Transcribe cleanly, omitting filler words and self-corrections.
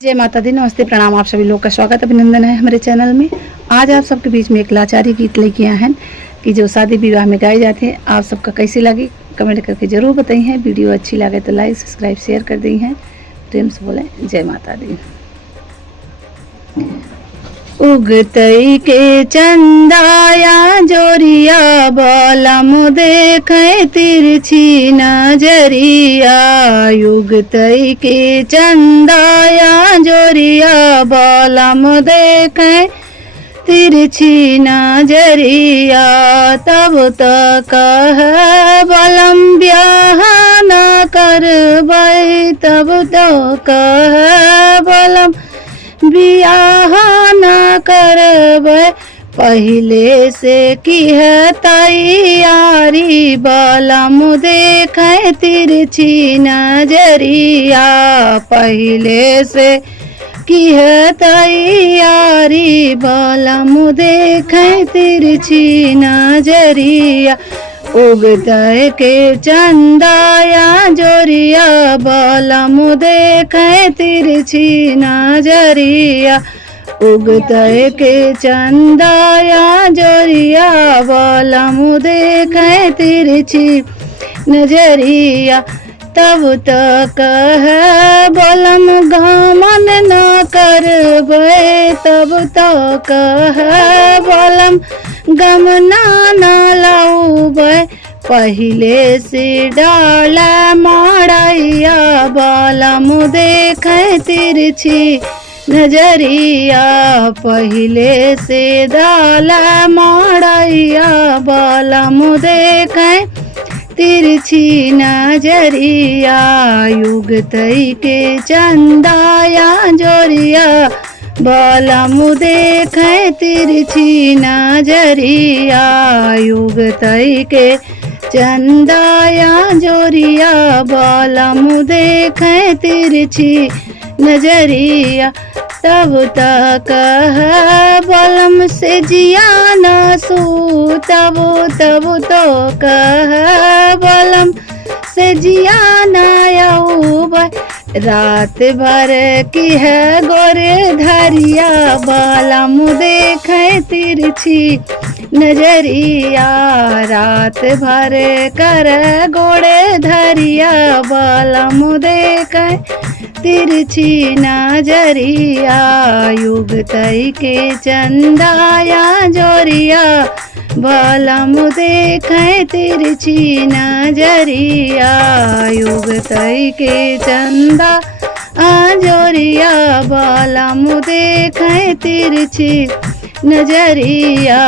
जय माता दी, नमस्ते, प्रणाम। आप सभी लोग का स्वागत अभिनंदन है हमारे चैनल में। आज आप सबके बीच में एक लाचारी गीत लेके आए हैं कि जो शादी विवाह में गाए जाते हैं। आप सबका कैसी लगी कमेंट करके ज़रूर बताइए हैं। वीडियो अच्छी लगे तो लाइक सब्सक्राइब शेयर कर दी हैं। प्रेम से बोलें जय माता दी। उगतई के चंदाया जोरिया बलम देखे तिरछी नजरिया। उगतई के चंदाया जोरिया बलम देखे तिरछी नजरिया। तब तक बलम ब्याह न करबै, तब तक बलम बियाह न करबै। पहले से की है तैयारी बलम देखे तिरछी नजरिया। पहले से की है तैयारी बलम देखे तिरछी नजरिया। उगतई के चंदाया जोरिया बलम देखे तिरछी नजरिया। उगतई के चंदाया जोरिया बलम देखे तिरछी नजरिया। तब तक है बलम गमन न करबै, तब तक है बलम गमना न लौबै। पहले से डाला मड़ैया बलम देखे तिरछी नजरिया। पहले से डाला मड़ैया बलम देखे तिरछी नजरिया। उगतई के चंदाया जोरिया बलम देखे तिरछी नजरिया। उगतई के चंदाया जोरिया बलम देखे तिरछी नजरिया। तब तक है बलम से जिया न सूतब, तब तक है बलम से जिया न आउबै। रात भर की है गोरे धरिया बलम देखे तिरछी नजरिया। रात भर कर गोरे धरिया बलम देखे तिरछी नजरिया। उगतई के चंदाया जोरिया बलम देखे तिरछी नजरिया। उगतई के चंदा जोरिया बलम देखे तिरछी नजरिया।